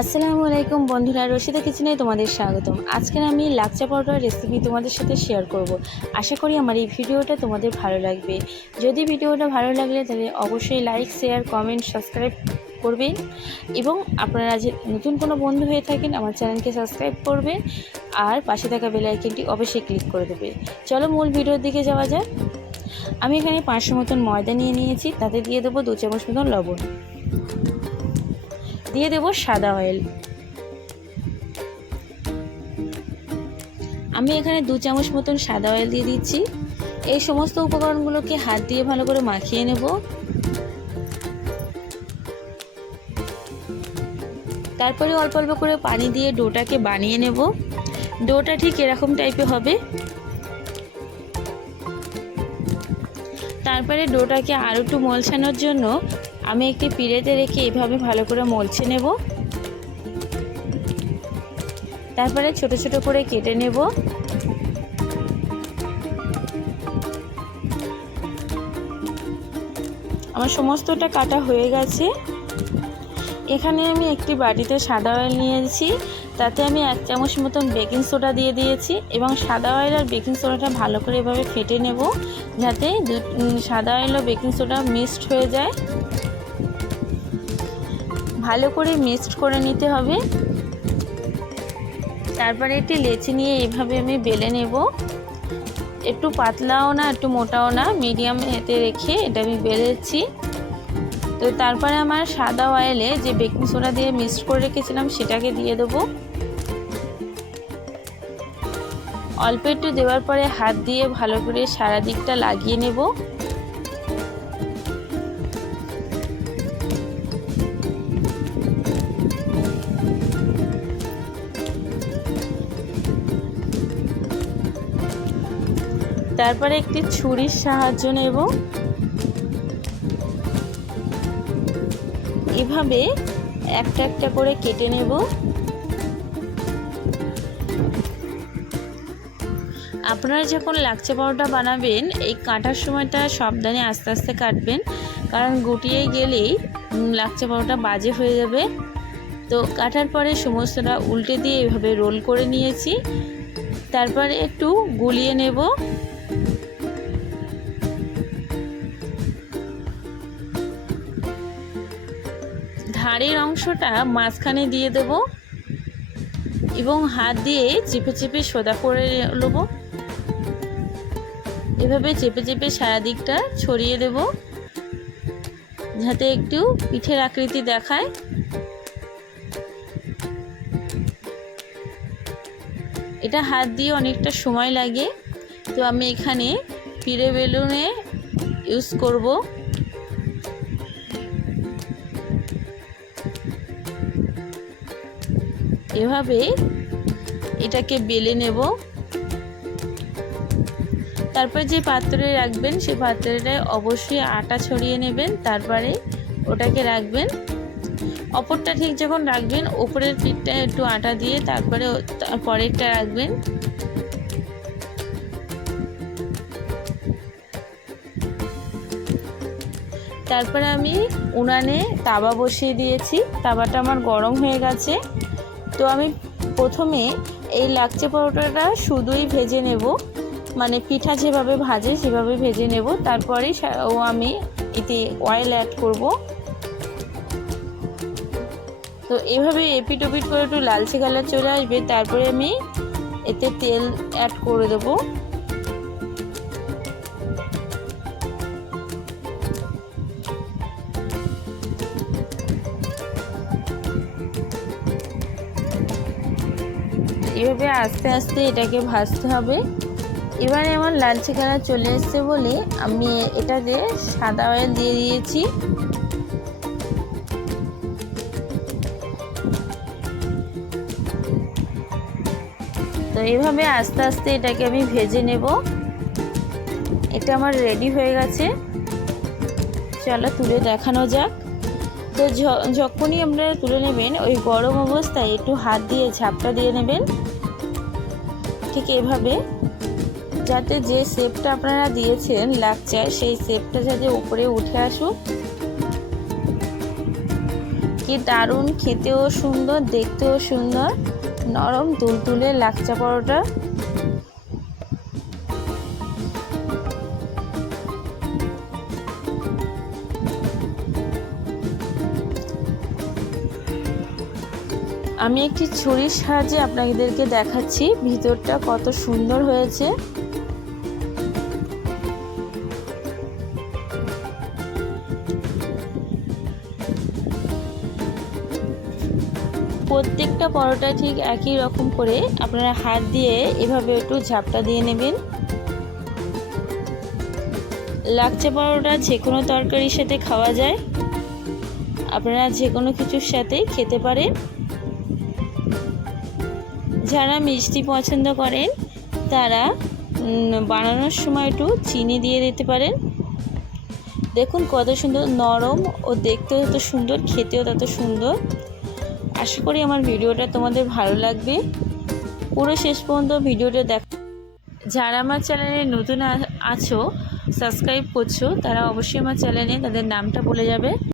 আসসালামু আলাইকুম বন্ধুরা, রশিদা কিচেনে তোমাদের স্বাগতম। আজকের আমি লাকচা পাউডার রেসিপি তোমাদের সাথে শেয়ার করব। আশা করি আমার এই ভিডিওটা তোমাদের ভালো লাগবে। যদি ভিডিওটা ভালো লাগলে তাহলে অবশ্যই লাইক শেয়ার কমেন্ট সাবস্ক্রাইব করবেন এবং আপনারা যে নতুন কোনো বন্ধু হয়ে থাকেন, আমার চ্যানেলকে সাবস্ক্রাইব করবেন আর পাশে থাকা বেল আইকনটি অবশ্যই ক্লিক করে দেবে চলো মূল ভিডিওর দিকে যাওয়া যাক। আমি এখানে পাঁচশো মতন ময়দা নিয়ে নিয়েছি, তাতে দিয়ে দেবো দু চামচ মতন লবণ। দিয়ে দেবো সাদা অয়েল আমি এখানে দু চামচ মতন সাদা অয়েল দিয়ে দিচ্ছি। এই সমস্ত উপকরণগুলোকে হাত দিয়ে ভালো করে মাখিয়ে নেব। তারপরে অল্প অল্প করে পানি দিয়ে ডোটাকে বানিয়ে নেব। ডোটা ঠিক এরকম টাইপের হবে। তারপরে ডোটাকে আরও একটু মলছানোর জন্য আমি একটি পিড়েতে রেখে এভাবে ভালো করে মলছে নেব। তারপরে ছোট ছোট করে কেটে নেব। আমার সমস্তটা কাটা হয়ে গেছে। এখানে আমি একটি বাটিতে সাদা অয়েল নিয়েছি। তাতে আমি এক চামচ মতন বেকিং সোডা দিয়ে দিয়েছি এবং সাদা অয়েল আর বেকিং সোডাটা ভালো করে এভাবে ফেটে নেব যাতে সাদা অয়েল ও বেকিং সোডা মিক্সড হয়ে যায়। ভালো করে মিক্সড করে নিতে হবে। তারপরে একটি লেচি নিয়ে এভাবে আমি বেলে নেব। একটু পাতলাও না, একটু মোটাও না, মিডিয়াম এতে রেখে এটা আমি বেলেছি তো তারপরে আমার সাদা অয়েলে যে বেকিং সোডা দিয়ে মিক্সড করে রেখেছিলাম সেটাকে দিয়ে দেবো। অল্প একটু দেওয়ার পরে হাত দিয়ে ভালো করে সারা দিকটা লাগিয়ে নেব। তারপরে একটি ছুরির সাহায্য নেব। এভাবে একটা একটা করে কেটে নেব। আপনারা যখন লাকচা পাউডার বানাবেন, এই কাটার সময়টা সাবধানে আস্তে আস্তে কাটবেন, কারণ গুটিয়ে গেলেই লাকচা পাউডার বাজে হয়ে যাবে। তো কাটার পরে সমস্তটা উল্টে দিয়ে এভাবে রোল করে নিয়েছি। তারপরে একটু গুলিয়ে নেব। ধারের অংশটা মাঝখানে দিয়ে দেব এবং হাত দিয়ে চেপে চেপে সোদা করে নেব। এভাবে চেপে চেপে সারা দিকটা ছড়িয়ে দেব যাতে একটু পিঠের আকৃতি দেখায়। এটা হাত দিয়ে অনেকটা সময় লাগে, তো আমি এখানে পিড়ে বেলুনে ইউজ করব। এভাবে এটাকে বেলে নেব। তারপর যে পাত্রে রাখবেন সেই পাত্রটায় অবশ্যই আটা ছড়িয়ে নেবেন। তারপরে ওটাকে রাখবেন। অপরটা ঠিক যখন রাখবেন, ওপরের পিঠটা একটু আটা দিয়ে তারপরে পরেরটা রাখবেন। তারপরে আমি উনানে তাওয়া বসিয়ে দিয়েছি। তাওয়াটা আমার গরম হয়ে গেছে। তো আমি প্রথমে এই লাকচে পরোটাটা শুধুই ভেজে নেব। মানে পিঠা যেভাবে ভাজে সেভাবে ভেজে নেব। তারপরে ও আমি এতে অয়েল অ্যাড করব। তো এভাবে এপিট ওপিট করে একটু লালচে কালার চলে আসবে। তারপরে আমি এতে তেল অ্যাড করে দেবো। এভাবে আস্তে আস্তে এটাকে ভাজতে হবে। এবারে আমার লালচে কালার চলে এসছে বলে আমি এটাতে সাদা অয়েল দিয়ে দিয়েছি। তো এইভাবে আস্তে আস্তে এটাকে আমি ভেজে নেব। এটা আমার রেডি হয়ে গেছে। চলো তুলে দেখানো যাক। তো যখনই আপনারা তুলে নেবেন, ওই গরম অবস্থায় একটু হাত দিয়ে ঝাপটা দিয়ে নেবেন। ঠিক এভাবে, যাতে যে শেপটা আপনারা দিয়েছেন লাকচায় সেই শেপটা যাতে উপরে উঠে আসুক। কি দারুণ, খেতেও সুন্দর, দেখতেও সুন্দর, নরম, তুলতুলে লাকচা পরোটা। আমি একটি ছুরির সাহায্যে আপনাদেরকে দেখাচ্ছি, ভিতরটা কত সুন্দর হয়েছে। প্রত্যেকটা পরোটা ঠিক একই রকম করে আপনারা হাত দিয়ে এভাবে একটু ঝাপটা দিয়ে নেবেন। লাকচা পরোটা যে কোনো তরকারির সাথে খাওয়া যায়। আপনারা যে কোনো কিছুর সাথে খেতে পারেন। যারা মিষ্টি পছন্দ করেন, তারা বানানোর সময় একটু চিনি দিয়ে দিতে পারেন। দেখুন কত সুন্দর, নরম ও দেখতেও তত সুন্দর, খেতেও তত সুন্দর। আশা করি আমার ভিডিওটা তোমাদের ভালো লাগবে। পুরো শেষ পর্যন্ত ভিডিওটা দেখ যারা আমার চ্যানেলে নতুন আছো সাবস্ক্রাইব করছ, তারা অবশ্যই আমার চ্যানেলে তাদের নামটা বলে যাবে।